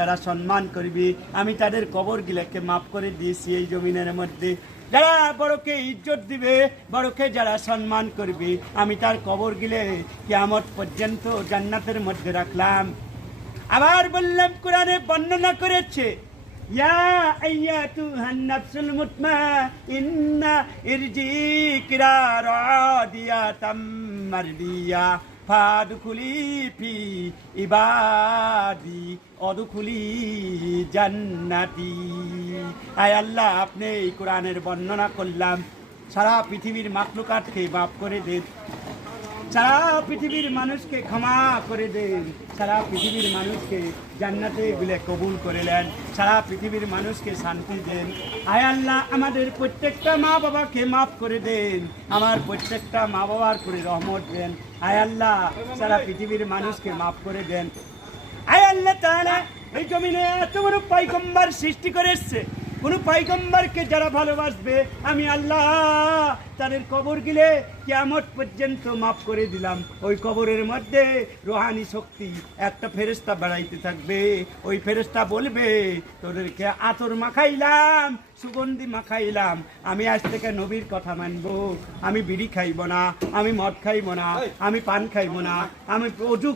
যারা সম্মান করবি আমি তাদের কবর গিলাকে মাফ করে দিয়েছি এই জমিনের মধ্যে। যারা বড়কে ইজ্জত দিবে, বড়কে যারা সম্মান করবে আমি তার কবর গিলে কিয়ামত পর্যন্ত জান্নাতের মধ্যে রাখলাম। আবার বললাম কোরআনে বর্ণনা করেছে ইয়া আইয়াতুহান নাফসুল মুতমাইন্না ইরজি কিরা রাদিয়াতাম মারদিয়া ফাদখুলি ফি ইবাদি অদখুলি জান্নাতি। আয় আল্লাহ, আপনি এই কোরআনের বর্ণনা করলাম, সারা পৃথিবীর মাখলুকাতকে মাফ করে দেন, সারা পৃথিবীর মানুষকে ক্ষমা করে দেন, সারা পৃথিবীর মানুষকে জান্নাতে বিলে কবুল করে নেন, সারা পৃথিবীর মানুষকে শান্তি দেন। আয় আল্লাহ, আমাদের প্রত্যেকটা মা বাবাকে মাফ করে দেন, আমার প্রত্যেকটা মা বাবার করে রহমত দেন। আয় আল্লাহ, সারা পৃথিবীর মানুষকে মাফ করে দেন। আয় আল্লাহ তাআলা, এই জমিনে এত বড় পয়গম্বর সৃষ্টি করে এসছে, কোন পয়গম্বরকে যারা ভালোবাসবে আমি আল্লাহ তাদের কবর গিলে কিয়ামত পর্যন্ত মাফ করে দিলাম। ওই কবরের মধ্যে রুহানি শক্তি একটা ফেরেশতা বেড়াইতে থাকবে, ওই ফেরেশতা বলবে তোদেরকে আতর মাখাইলাম, সুগন্ধি মাখাইলাম, আমি আজ থেকে নবীর কথা মানব, আমি বিড়ি খাইব না, আমি মদ খাইব না, আমি পান খাইব না, আমি অজু